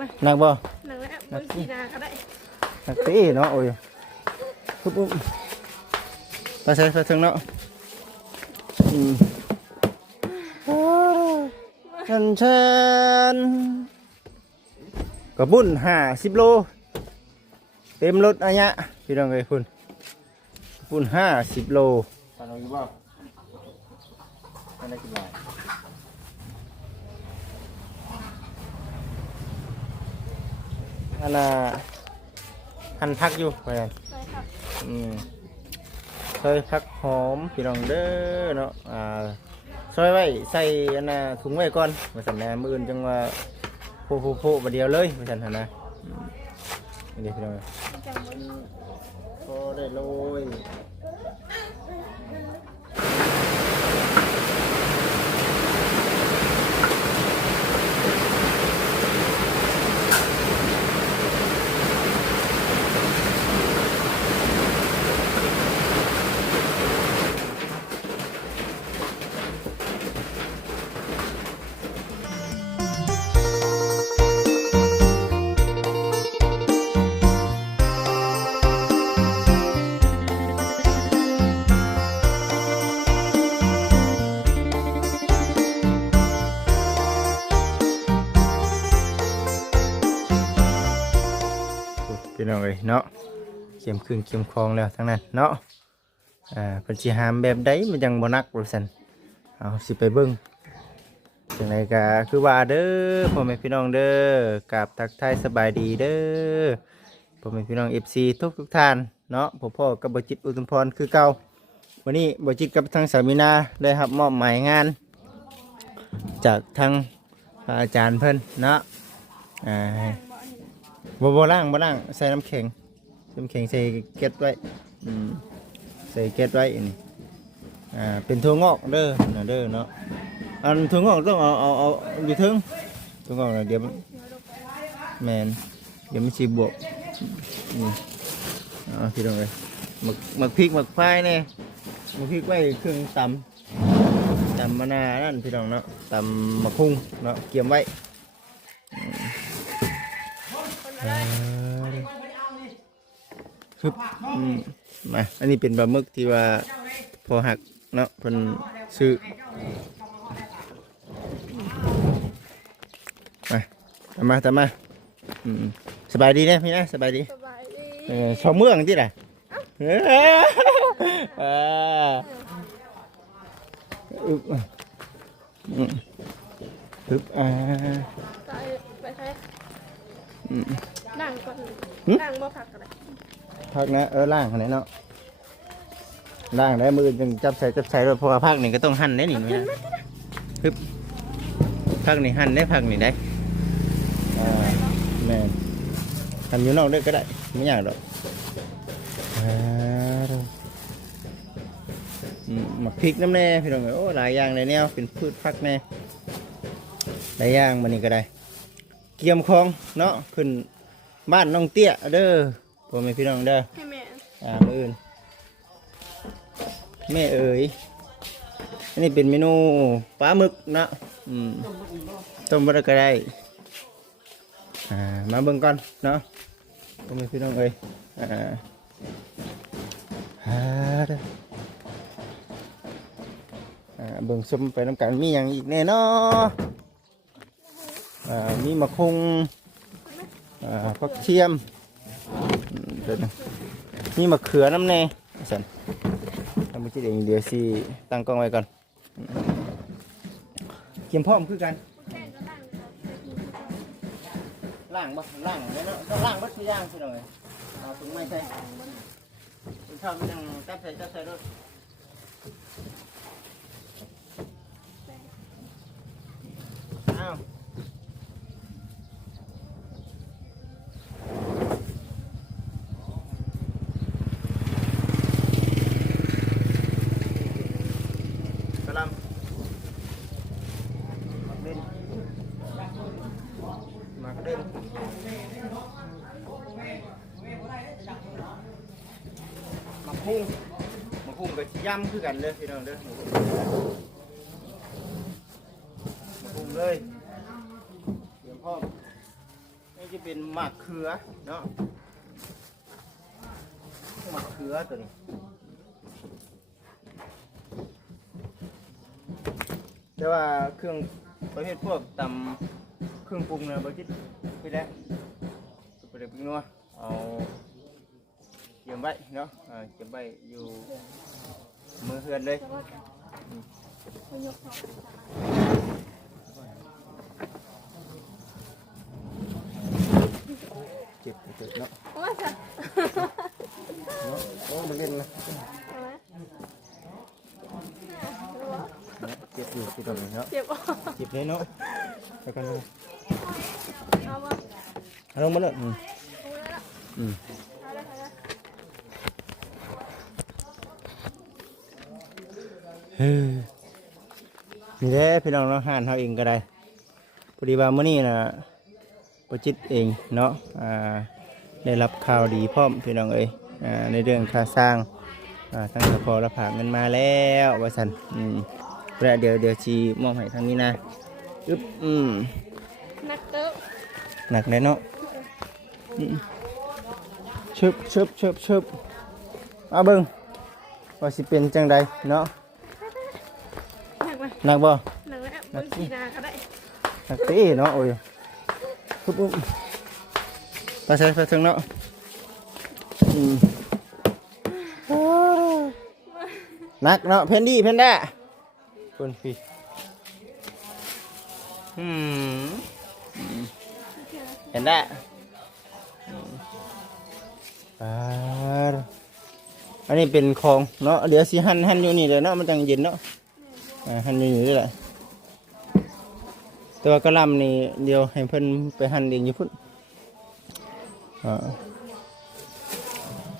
มาหนักบ่หนังแล้วบนสีนาก็ได้หนักตีเนาะโอ้ยปุ๊บปุ๊บไปใส่ไปถึงเนาะอืมโอ้ชันชันกระบุ่นห้าสิบโล เต็มรถอันเนี้ยพี่น้องเอ้ยคุณกระบุ่นห้าสิบโลทานเอาอยู่บ่อันนี้กี่บาท อันน่ะหั่นพักอยู่ไปกันใช่ค่ะอืมซอยผักหอมพี่น้องเด้อเนาะอ่าซอยไว้ใส่อันน่ะถุงไว้ก่อนมาสั่นแหนะมืออื่นจังว่าโพโพโพมาเดียวเลยมาสั่นหั่นนะอืมนี่เด้อพี่น้องเอ้ยจังบนพอได้โรย องเอ้ยเนาะเข็มขึ้นเข็มคลองแล้วทั้งนั้นเนาะอ่าเพิ่นสิหามแบบใดมันยังบ่นักว่าซั่นเอาสิไปเบิ่งจังไดก็คือว่าเด้อพ่อแม่พี่น้องเด้อกราบทักทายสบายดีเด้อพ่อแม่พี่น้อง FC ทุกทุกท่านเนาะพ่อพ่อกับบ่จิตอุทุมพรคือเก่าวันนี้บ่จิตกับทางสามีนาได้รับมอบหมายงาน จากทางอาจารย์เพิ่นเนาะอ่า บ่บ่ล่างบ่ล่าง ใส่น้ำแข็ง น้ำแข็งใส่เก็ดไว้อืมใส่เก็ดไว้อันนี้อ่า เป็นถั่วงอกเด้อนะเด้อเนาะ อันถั่วงอกต้องเอาเอาเอาอยู่ถึงถั่วงอกน่ะเดี๋ยวมันแมนเดี๋ยวมันสิบวกนี่เอ่าพี่น้องเอ้ยหมักหมักพริกหมักพายแน่หมักพริกไว้ครึ่งตำตำมะนาวนั่นพี่น้องเนาะตำมะคุงเนาะเกี่ยมไว้ ครับอืมมาอันนี้เป็นปลาหมึกที่ว่าพอหักเนาะเพิ่นซื้อมาตามมาตามมาอืมสบายดีนะพี่นะสบายดี สบายดีเออชาวเมืองที่ไหนเอ้อเอออึบอืมอึบอ่าไปไปใช้ อืม นั่งก่อนหึ นั่งบ่ผักก็ได้พักนะเออล่างขนาดเนาะล่างได้มือจังจับใส่จับใส่ด้วยเพราะว่าพักนี่ก็ต้องหั่นได้หนิมั้ยนะปึ๊บพักนี่หั่นได้พักนี่ได้อ่าแม่นหั่นอยู่นอกได้ก็ได้ไม่ยากหรอกอ่าดูอืมหมักพริกน้ำแน่พี่น้องเอ้ยโอ้หลายอย่างเลยเนี่ยเป็นพืชพักแน่หลายอย่างมันนี่ก็ได้ เกียมคองเนาะขึ้นบ้านน้องเตี้ยเด้อพ่อแม่พี่น้องเด้อให้แม่อ่ามื้ออื่นแม่เอ๋ยอันนี้เป็นเมนูปลาหมึกนะอืมต้มบดก็ได้อ่ามาเบิ่งก่อนเนาะพ่อแม่พี่น้องเอ๋ยอ่าอ่าเด้ออ่าเบิ่งชมไปน้ำกันมีอย่างอีกแน่เนาะอ่า มีมะคุงผักเทียมมีมะเขือน้ำแน่สันทำมือจิตเองเดี๋ยวสิตั้งกล้องไว้ก่อนเกียมพร้อมคือกันล่างบ่ล่างเนาะต้องล่างบัดทุกอย่างสิหน่อยเอาถุงไม้ใส่ถุงเท้ามันยังจับใส่จับใส่รถอ้าวกระหลำมักเด่นมักเด่นมักพุ่งมัก พุ่งกับย่ำคือกันเด้อพี่น้องเด้อมักพุ่งเลยเตรียมพร้อมจะเป็นหมากเขือเนาะหมากเขือตัวนี้แต่ว่าเครื่องประเภทพวกตำเครื่องปรุงเนี่ยบริจิตพี่แล้วไปเด็กนัวเอาเก็บไว้เนาะอ่าเก็บไว้อยู่ มือเฮือนเลยเจ็บเจ็บเนาะว่าจะเนาะโอ้มันเล่นนะเจ็บอยู่ที่ตรงนี้เนาะเจ็บอะเจ็บเลยเนาะแล้วกันเลยเอามาเอาลงมาเลยอืมอืม เอาเลยเอาเลย เฮ้ย นี่แหละพี่น้องเราะห่านเขาเองก็ได้พอดีว่ามื้อนี้นะประจิตเองเนาะอ่าได้รับข่าวดีพร้อมพี่น้องเอ้ยอ่าในเรื่องค่าสร้างอ่าทั้งสพเราผ่ากเงินมาแล้วว่าสันอืมแล้วเดี๋ยวเดี๋ยวชีมอบให้ทางนี้นะอึ๊บอืมนักเตอะหนักเลยเนาะอืมชึบชึบชึบชึบเอาเบิ่งว่าสิเป็นจังใดเนาะห นักไหมหนักบ่หนักแล้วบางทีนาก็ได้หนักตีเนาะโอ้ยปุ๊บปุ๊บไปใส่ไปถึงเนาะอืมหนักเนาะเพนดี้เพนด้าคนพี่อืมอืมเพนด้าอืมอ่าอันนี้เป็นของเนาะเดี๋ยวสิหั่นหั่นอยู่นี่เลยเนาะมันจังเย็นเนาะ อ่าหั่นอยู่นี่เลยแหละแต่ว่ากระหลำนี่เดียวให้เพิ่นไปหั่นเองอยู่พุ่นอ่า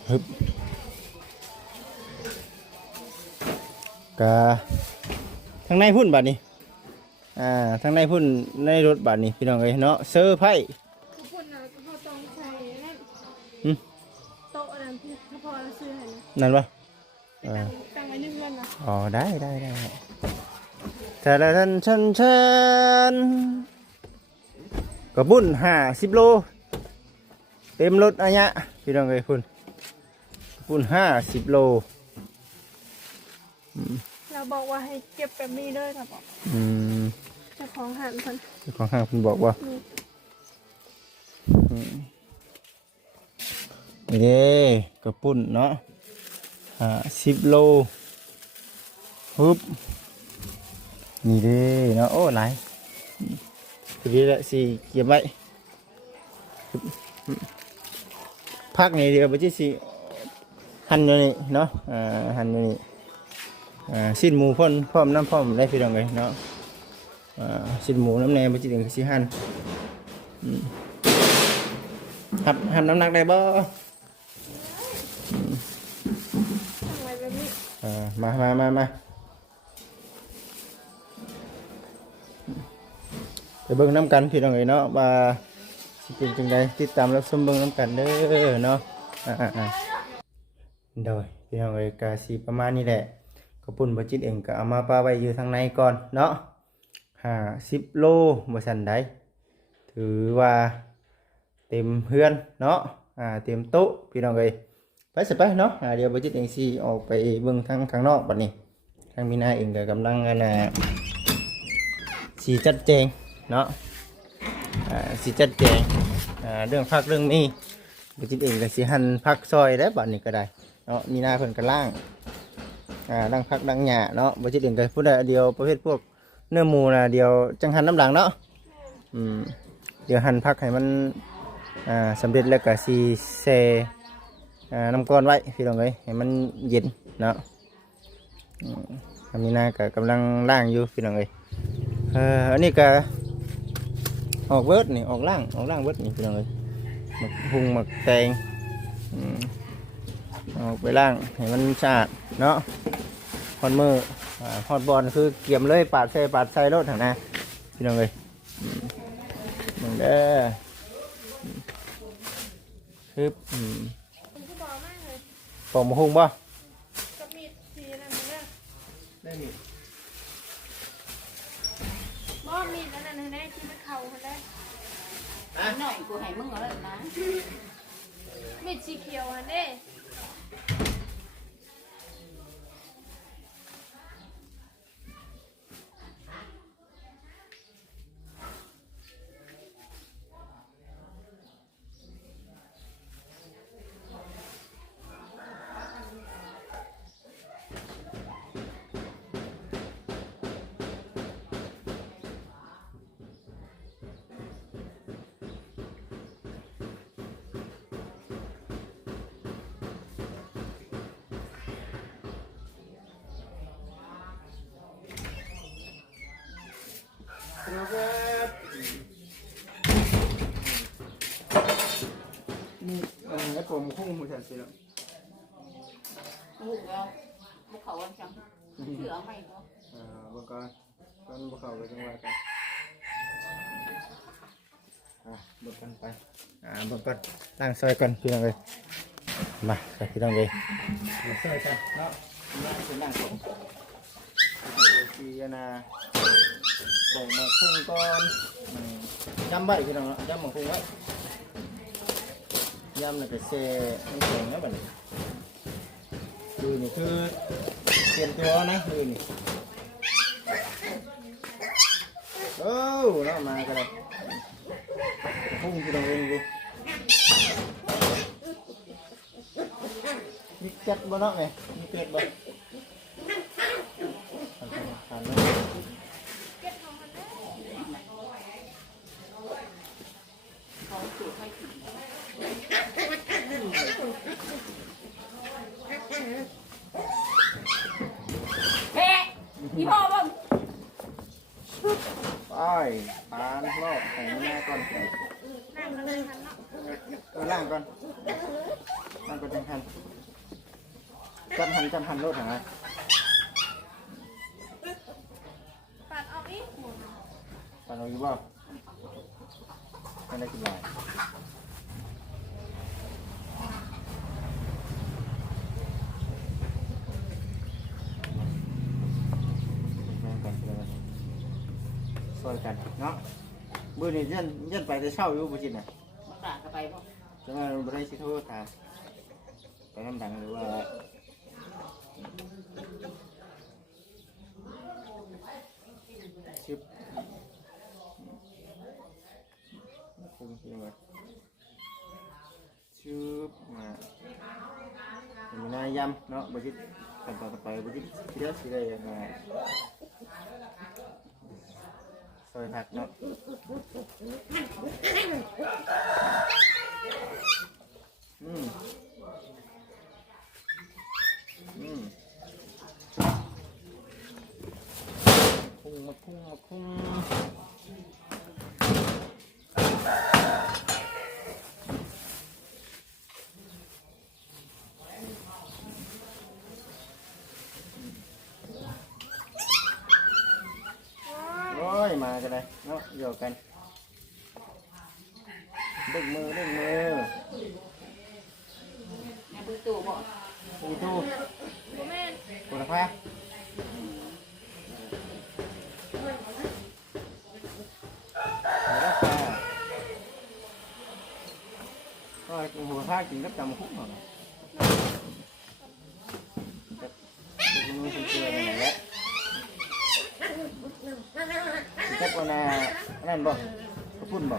ฮึบกะทางในพุ่นบัดนี้อ่าทางในพุ่นในรถบัดนี้พี่น้องเอ้ยเนาะเซอร์ไพรส์ทุกคนนะเขาต้องใช้นั่นหึโต๊ะอะไรที่ถ้าพอเราซื้อให้นะนั่นปะไปตั้งตั้งไว้ในเรือนนะอ๋อได้ได้ได้ แต่ละท่านชันชันกระบุ่นห้าสิบโล เต็มรถอันเนี้ยพี่น้องเอ้ยพุ่นกระบุ่นห้าสิบโล เราบอกว่าให้เก็บแบบนี้เลยครับบอกอืมเจ้าของหันคนเจ้าของห้างคุณบอกว่านี่อืมนี่เด้กระปุ่นเนาะห้าสิบโลฮึบ นี่เด้เนาะโอ้หลายอืมพอดีละสี่เก็บไว้ฮึบอืมพักนี่เดียวไปที่สี่หั่นอยู่นี่เนาะอ่าหั่นอยู่นี่อ่าสิ้นหมูพ่นพร้อมน้ำพร้อมได้พี่น้องเลยเนาะอ่าสิ้นหมูน้ำแนมไปที่เดียวก็สิหั่นหับหับน้ำหนักได้บ่เออมามามามา ไปเบิ่งน้ำกันพี่น้องเอ๋ยเนาะว่าสิเป็นจังไดติดตามรับชมเบิ่งน้ำกันเด้อเนาะอ่าอ่าอ่าโดยพี่น้องเอ๋ยกาสีประมาณนี้แหละกระปุ่นบจิตเองก็เอามาปาไว้อยู่ทางในก่อนเนาะห้าสิบโลบ่สันใดถือว่าเต็มเพื่อนเนาะอ่าเต็มโต๊ะพี่น้องเอ้ยไปสิไปเนาะอ่าเดี๋ยวบจิตเองสิออกไปเบิ่งทางข้างนอกบัดนี้ทางมีนาเองก็กำลังอันน่ะสีจัดแจง เนาะสีจัดแจงเรื่องพักเรื่องนี้บจิตเองก็สิหันพักซอยได้บัดนี้ก็ได้เนาะมีนาเพิ่นก็ล่างอ่าดังพักดังหญ้าเนาะบุจิตเองก็พูดได้เดียวประเภทพวกเนื้อหมูนะเดียวจังหันน้ำหลังเนาะอืมเดี๋ยวหันพักให้มันอ่าสำเร็จแล้วก็สีเซน้ำก้อนไว้พี่น้องเอ้ยให้มันเย็นเนาะมทำนี้นาก็กำลังล่างอยู่พี่น้องเอ้ยเอ่ออันนี้ก็ ออกเบิดนี่ออกล่างออกล่างเบิดนี่พี่น้องเอ้ยหมักพุงหมักแตงอืมออกไปล่างให้มันสะอาดเนาะพอดมืออ่าพอดบอลคือเกี่ยมเลยปาดใส่ปาดใส่รถถังนะพี่น้องเอ้ยอืมมึงเด้อคืออืมผมก็บอกมากเลยปองมะฮุงบ่กับมีดสีนั่นมันเนี่ยได้มีบ่มีดนั่นน่ะแน่ที่มันเข่าคนได้ฮะ หน่อยกูให้มึงเอาแล้วนะมีดสีเขียวอันเด้ นี่เออไอ้ผมคุ้งมือฉันสิแล้วหูแล้วบุกเขาวันจังเหลือไม่เนาะอ่าบก่อนก่อนบ่เข้าไปจังหวะกันอะเบิกกันไปอ่าเบิกก่อนล้างซอยก่อนพี่น้องเอ้ยมาใส่พี่น้องเอ้ยมาซอยกันเนาะล้างเป็นล้างผมพี่นาใส่หมาคุ้งก่อนอืมยำไว้พี่น้องเนาะ ยำหมาคุ้งไว้ยำแล้วก็เซ่น้ำแข็งแล้วบัดนี้คือนี่คือเตรียมตัวนะคือนี่โอ้เนาะมากันเลยพุ่งที่ตรงเองกูมีเก็ดบ่เนาะไงมีเก็ดบ่ทันทันทันเนาะ เก็บของมันเด้ เขาสูตรให้กิน เฮ้อีพ่อบ้าง ไปปานรอบแข่งหน้าก่อน นั่งกันเลยทันเนาะ เออล่างก่อนล่างก่อนจังหันจำหันจำหันรถหา ปัดออกอีกหมุน ปานเอาอยู่บ่ไม่ได้กินหลาย ซอยกันเนาะมือนี่ยันยันไปแต่เช้าอยู่บุจิน่ะมากราบกันไปพ่อจะมาบริสิโทษถามไปน้ำดังหรือว่าชิบคงที่ว่าชิบมามีนายยำเนาะบุจิกันต่อไปบุจิตที่เดียสิได้มา ซอยผักเนาะอืมอืมพุ่งมาพุ่งมาพุ่งโอ้ย มากันเลย เนาะโยกกันดึงมือดึงมือแม่ดูตู้บ่ปูตู้บ่แม่นปูนะพ่ะก็หัวผ้ากินกับจำคุกหน่อยกับคุณมือคุณเชื่อไปไหนแล้วจักวันน่ะนั่นบ่กระพุ่นบ่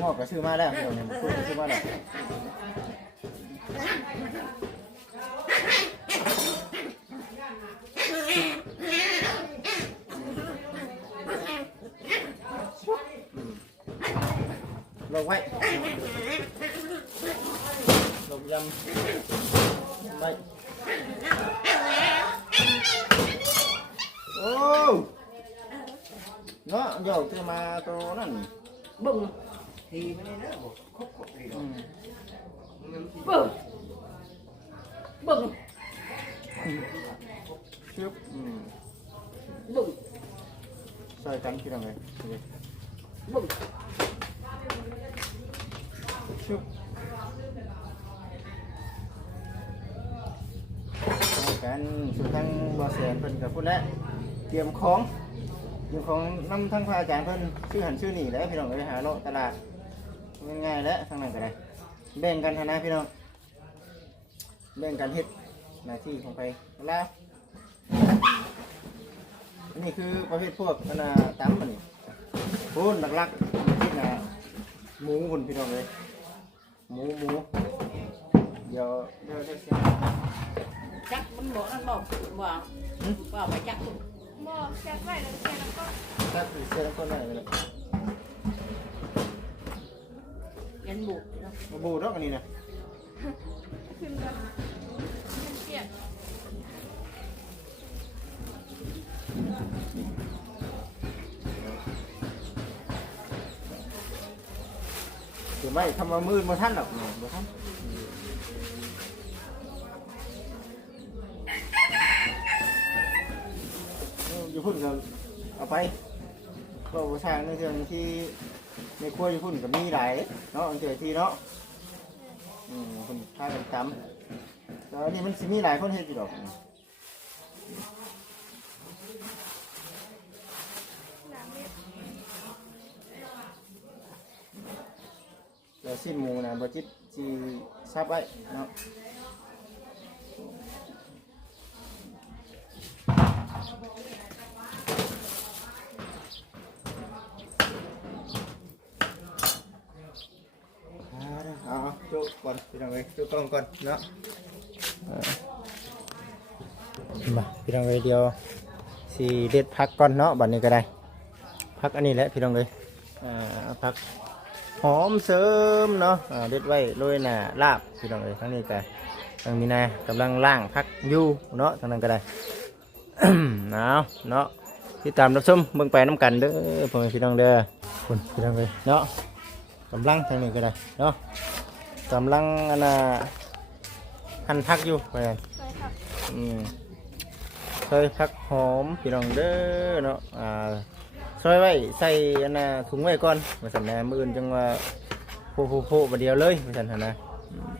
งอ กก็ซื้อมาแล้วเดี๋ยวนี้พุ่นก็ซื้อมาแล้ว ลงไว้ลงยำไว้โอ้เนาะเดี๋ยวจะมาตัวนั่น บึ้ง อืม บึ้ง บึ้งชึบอืมบึ้งใส่กันที่ตรงไหนโอเคบึ้งชึบใส่กันสุดทั้งบอแสนเป็นกับพุ่นแล้วเตรียมของอยู่ของน้ำทั้งพระอาจารย์เพิ่นชื่อหันชื่อนี่แหล้วพี่น้องไปหาเลาะตลาดง่ายๆแล้วทางนั้นก็ได้แบ่งกันหั้นนะพี่น้อง แบ่งกันเฮ็ดหน้าที่ของไปแล้วอันนี้คือประเภทพวกอันน่ะตำมันนี่พูนหลักๆที่น่ะหมูพุ่นพี่น้องเลยหมูหมูเดี๋ยวเดี๋ยวเดี๋ยวเสียจักมันบอกนั่นบอกว่าว่าไปจักบอกแจ็คไว้แล้วแจ็คแล้วก็ถ้าถือเสื้อแล้วก็ได้เลยยันบุกเนาะมาบูดอกอันนี้นะ ขึ้นกันมันเปียกถือไม่ทำมามืดมาท่านหรอกมาท่านอยู่พุ่นก็เอาไปก็สร้างในเรื่องที่ในครัวอยู่พุ่นก็มีหลายเนาะเจอที่เนาะ อืมคนพากันจำแต่อันนี้มันสิมีหลายคนเฮ็ดอยู่ดอกเม็ดแล้วสิ้นหมูนะบ่จิตสิซับไว้เนาะ เอาจุก่อนพี่น้องเอ้ยจุกล้องก่อนเนาะมาพี่น้องเอ้ยเดียวสีเด็ดพักก่อนเนาะบัดนี้ก็ได้ พักอันนี้แหละพี่น้องเอ้ยอ่าพักหอมเสริมเนาะอ่าเด็ดไว้โรยหน้าลาบพี่น้องเอ้ยทั้งนี้ก็ทางมีนากำลังล่างพักอยู่เนาะทางนั้นก็ได้ เอาเนาะที่ตามรับชมเบิ่งไปน้ำกันเด้อพ่อแม่พี่น้องเด้อคุณพี่น้องเอ้ยเนาะกำลังทางนี้ก็ได้เนาะ กำลังอันน่ะหั่นพักอยู่ไปกันใส่ผักอืมซอยพักหอมพี่น้องเด้อเนาะอ่าซอยไว้ใส่อันน่ะถุงไว้ก่อนมาสั่นนะมืออื่นจังว่าโพโพโพมาเดียวเลยมาสั่นหั่นนะอืม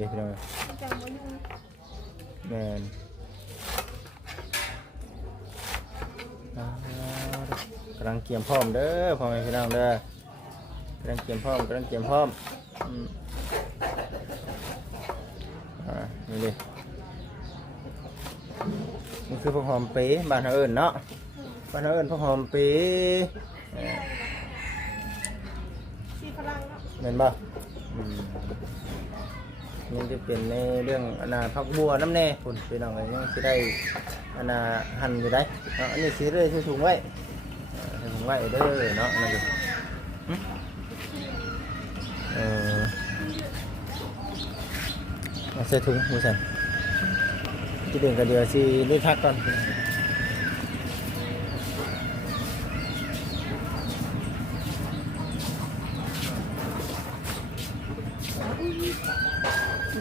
นี่พี่น้องมันจะมายุ่งแม่นอ่ากำลังเตรียมพร้อมเด้อพ่อแม่พี่น้องเด้อกำลังเตรียมพร้อมกำลังเตรียมพร้อมอืม อ่านี่ดินี่คือพวกหอมเป๊บ้านเราเอิญเนาะบ้านเราเอิญพวกหอมเป๊อ่อชีพลังเนาะเห็นป่ะอืมนี่จะเป็นในเรื่องอนนาพักบัวน้ำแน่คุณพี่น้องอะไรยังจะได้อนนาหั่นอยู่ได้เนาะอันนี้สีเลยถุงไว้อ่อใส่ถุงไว้เด้อเนาะนั่นดิ เอาใส่ถุงมือสั่นที่เด่นกันเดียวสิได้พักก่อน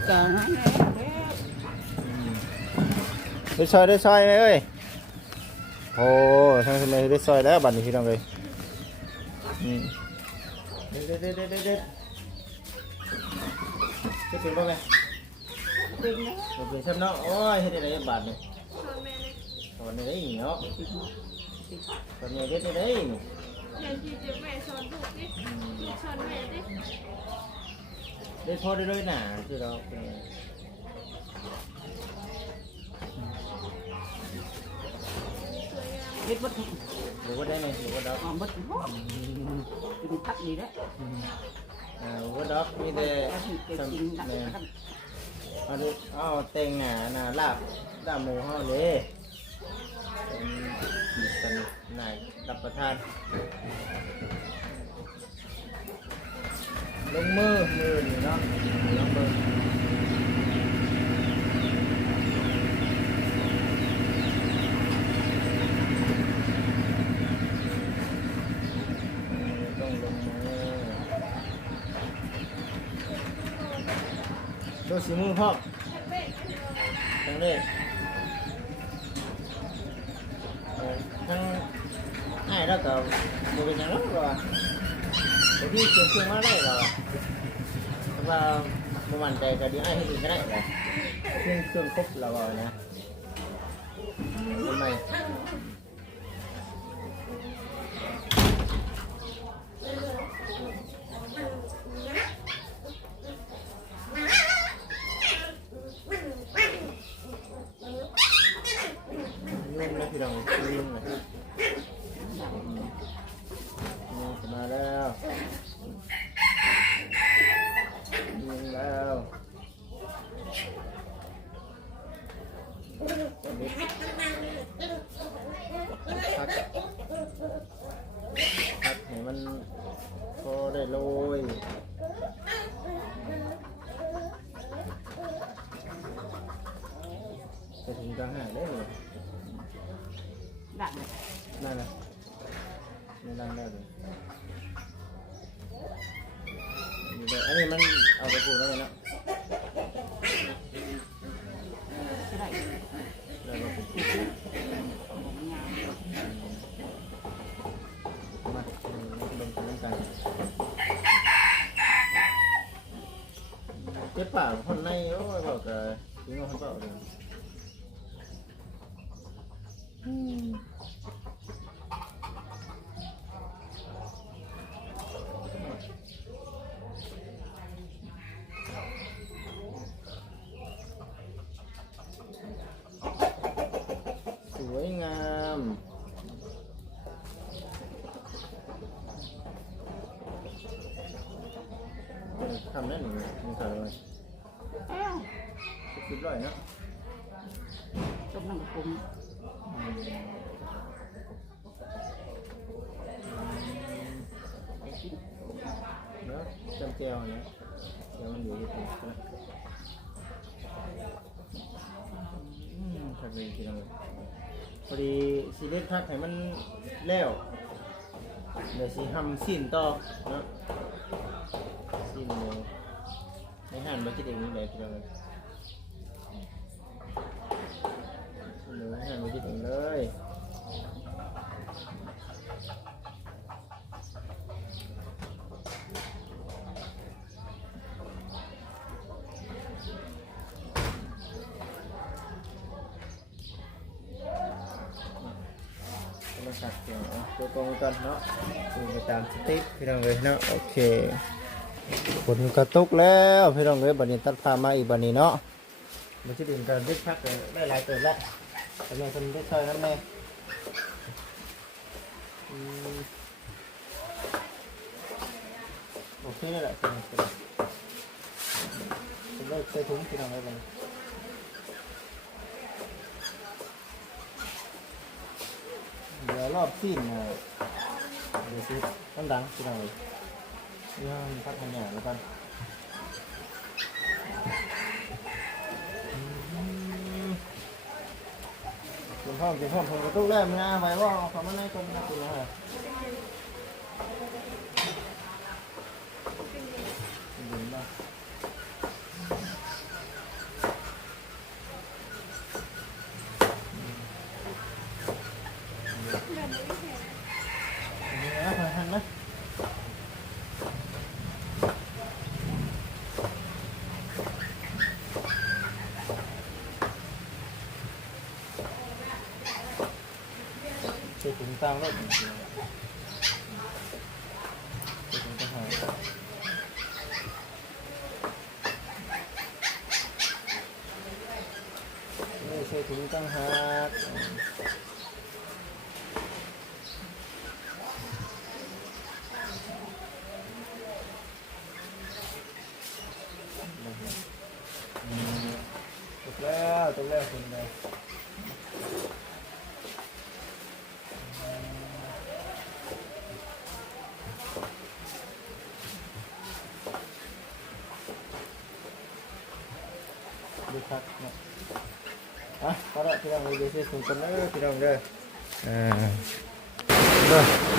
ก็นั่นแหละได้ซอยได้ซอยไหมเอ้ยโอ้ทางทำไมได้ซอยแล้วบัดนี้พี่น้องเลยอืมเด็ดเด็ดเด็ดเด็ดเด็ดเด็ดจะเป็นป่ะแม่ เป็นนะจะเป็นซ้ำเนาะโอ้ยเฮ็ดได้ไรบาทนี่สอนแม่เลยตอนนี้ได้อีกเนาะตอนนี้เด็ดได้ได้นี่แม่ชีเจ็บแม่สอนลูกดิลูกสอนแม่ดิได้พอได้เลยหนาคือเราเป็นไงสวยงามเฮ็ดบัดหรือว่าได้ไหมหรือว่าดอกอ๋อบัดฮอดกินพักนี่แหละอ่าหรือว่าดอกมีแต่กินซ้ำกินกันแม่ เอาดูเอาเต็งหนาหนาลาบลาบหมูห่อเลยเป็นเป็นนายรับประทาน ลงมือมือนี่เนาะลงมือต้องลงมือดู สีมือพ่อทั้งนี้เอ่อทั้งให้แล้วก็บริจาคแล้วหรอเดี๋ยวพี่เชื่อเชื่อมาได้หรอถ้าว่าบ่มั่นใจก็เดียวให้ให้อีกก็ได้เหรอเครื่องเครื่องครบแล้วเอานะทำไม อุ้ยหนูกินแล้วมาเลย ปากคนในโอ้ยบอกกับทิ้งเอาคนเปล่าเลยสวยงามเออทำได้หนึ่งมีขายเลย เอ้า สิบร้อยเนาะต้มน้ำกุ้งไปกินเนาะจำแก้วเนี่ยแก้วมันอยู่ที่ผมนะอืมทำเองทีละเลยพอดีสีเล็กทักให้มันแล้วเดี๋ยวสีทำสิ้นต่อเนาะสิ้นเลยในหันมาคิดเองนี่แหละทีละเลยสิ้นเลยในหันมาคิดเองเลย มาสัก ตัวตรงกันเนาะดูไปตามสติ๊กพี่น้องเลยเนาะโอเคฝนกระตุกแล้วพี่น้องเลยบัดนี้ตัดพามาอีกบัดนี้เนาะมันจะดึงกันได้พักเลยได้หลายเติมแล้วกำลังคนได้ช่วยนั่นแน่อืมโอเคนี่แหละเป็นเป็นเป็นเลิกใส่ถุงพี่น้องเลยบัน เดี๋ยวรอบสิ้นเดี๋ยวซื้อต้นดังที่ไหนย่างพักมันเนี่ยแล้วกันคุณพ่อคุณพ่อผมกระตุกแรกมึงนะไว้ว่าเอาความมันในตรงนะคุณนะดีมากนี่นะทันนะใส่ ถุงตามรถใส่ถุงทหารนี่ใส่ถุงตั้งหากจบแล้วจบแล้วคุณเลยดูครับเนี่ยอะก็ได้ พี่น้องเลยเดี๋ยวเสียถุงกันเลยพี่น้องเด้ออ่าเด้อ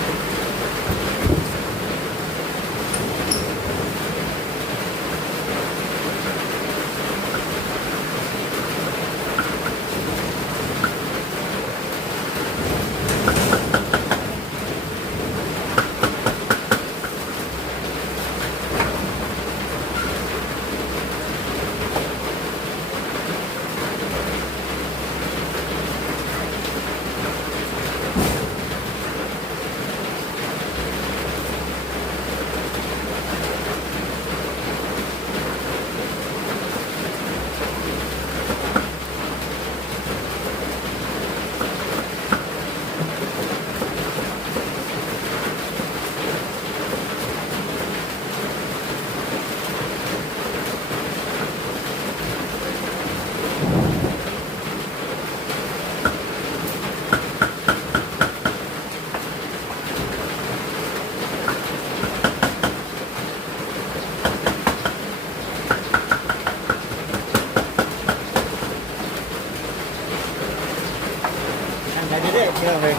ไปเรื่อยๆเชื่อเลย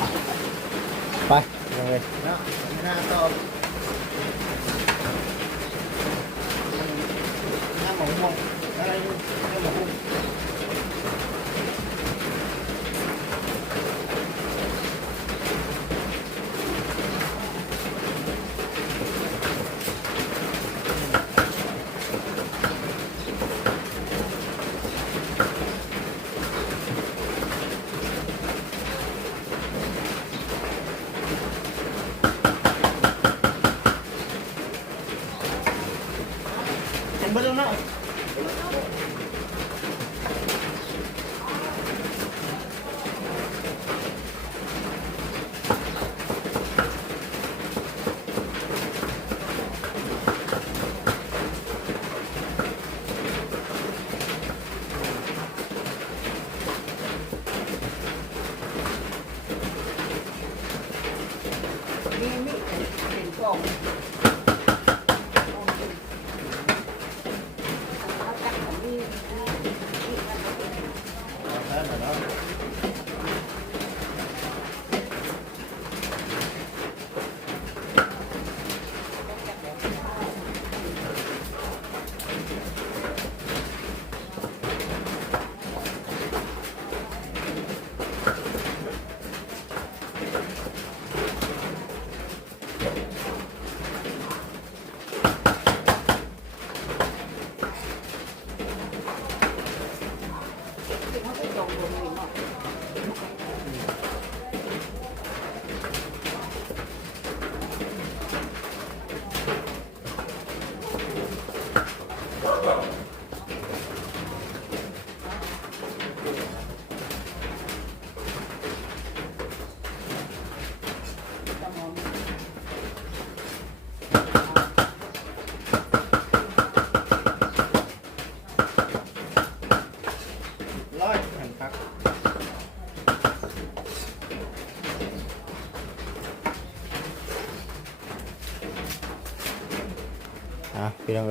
ไปเลยเนาะหน้าต่อหน้าหมองมองอะไรหน้าหมอง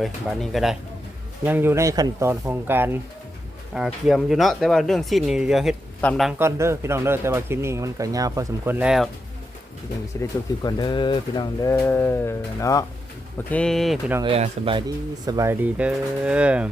เอ้ยบานนี้ก็ได้ ยังอยู่ในขั้นตอนของการเกียมอยู่เนาะแต่ว่าเรื่องสิ้นนี่เดี๋ยวเฮ็ดตามดังก่อนเด้อพี่น้องเด้อแต่ว่าคลิปนี้มันก็ยาวพอสมควรแล้วพี่น้องสิได้จบคลิปก่อนเด้อพี่น้องเด้อเนาะโอเคพี่น้องเอ๋ยสบายดีสบายดีเด้อ